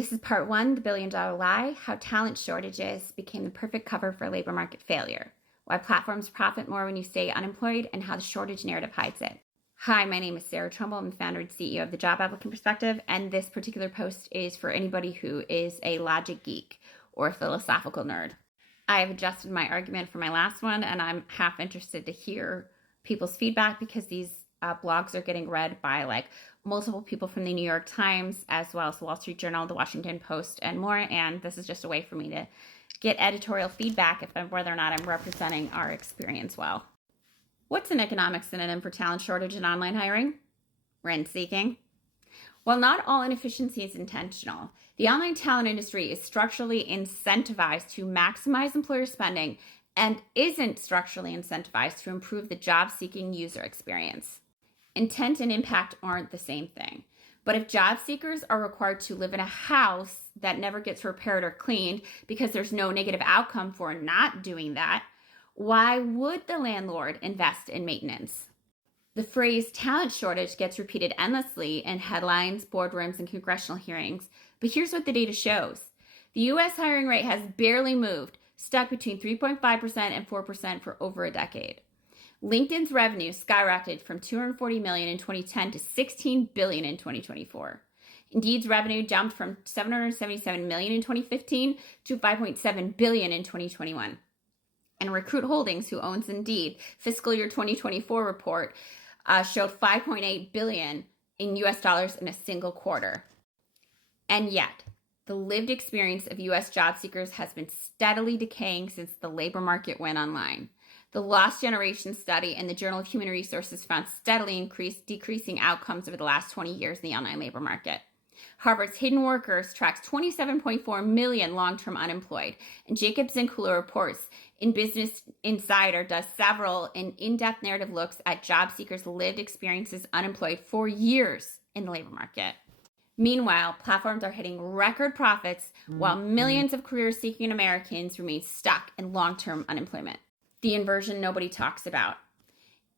This is part one, the $1 billion lie, how talent shortages became the perfect cover for labor market failure, why platforms profit more when you stay unemployed, and how the shortage narrative hides it. Hi, my name is Sarah Trumbull. I'm the founder and CEO of The Job Applicant Perspective, and this particular post is for anybody who is a logic geek or a philosophical nerd. I have adjusted my argument for my last one, and I'm half interested to hear people's feedback because these blogs are getting read by multiple people from the New York Times, as well as the Wall Street Journal, the Washington Post, and more. And this is just a way for me to get editorial feedback whether or not I'm representing our experience well. What's an economic synonym for talent shortage in online hiring? Rent seeking. While not all inefficiency is intentional, the online talent industry is structurally incentivized to maximize employer spending and isn't structurally incentivized to improve the job-seeking user experience. Intent and impact aren't the same thing. But if job seekers are required to live in a house that never gets repaired or cleaned because there's no negative outcome for not doing that, why would the landlord invest in maintenance? The phrase talent shortage gets repeated endlessly in headlines, boardrooms, and congressional hearings. But here's what the data shows. The U.S. hiring rate has barely moved, stuck between 3.5% and 4% for over a decade. LinkedIn's revenue skyrocketed from $240 million in 2010 to $16 billion in 2024. Indeed's revenue jumped from $777 million in 2015 to $5.7 billion in 2021. And Recruit Holdings, who owns Indeed, fiscal year 2024 report showed $5.8 billion in US dollars in a single quarter. And yet, the lived experience of US job seekers has been steadily decaying since the labor market went online. The Lost Generation study in the Journal of Human Resources found steadily decreasing outcomes over the last 20 years in the online labor market. Harvard's Hidden Workers tracks 27.4 million long-term unemployed, and Jacobs and Kula reports in Business Insider does several in-depth narrative looks at job seekers' lived experiences unemployed for years in the labor market. Meanwhile, platforms are hitting record profits while millions of career-seeking Americans remain stuck in long-term unemployment. The inversion nobody talks about.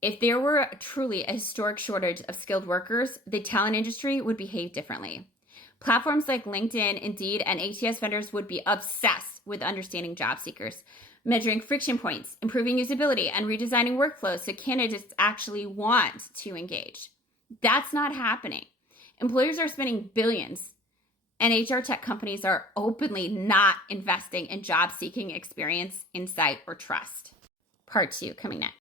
If there were truly a historic shortage of skilled workers, the talent industry would behave differently. Platforms like LinkedIn, Indeed, and ATS vendors would be obsessed with understanding job seekers, measuring friction points, improving usability, and redesigning workflows so candidates actually want to engage. That's not happening. Employers are spending billions, and HR tech companies are openly not investing in job-seeking experience, insight, or trust. Part 2 coming next.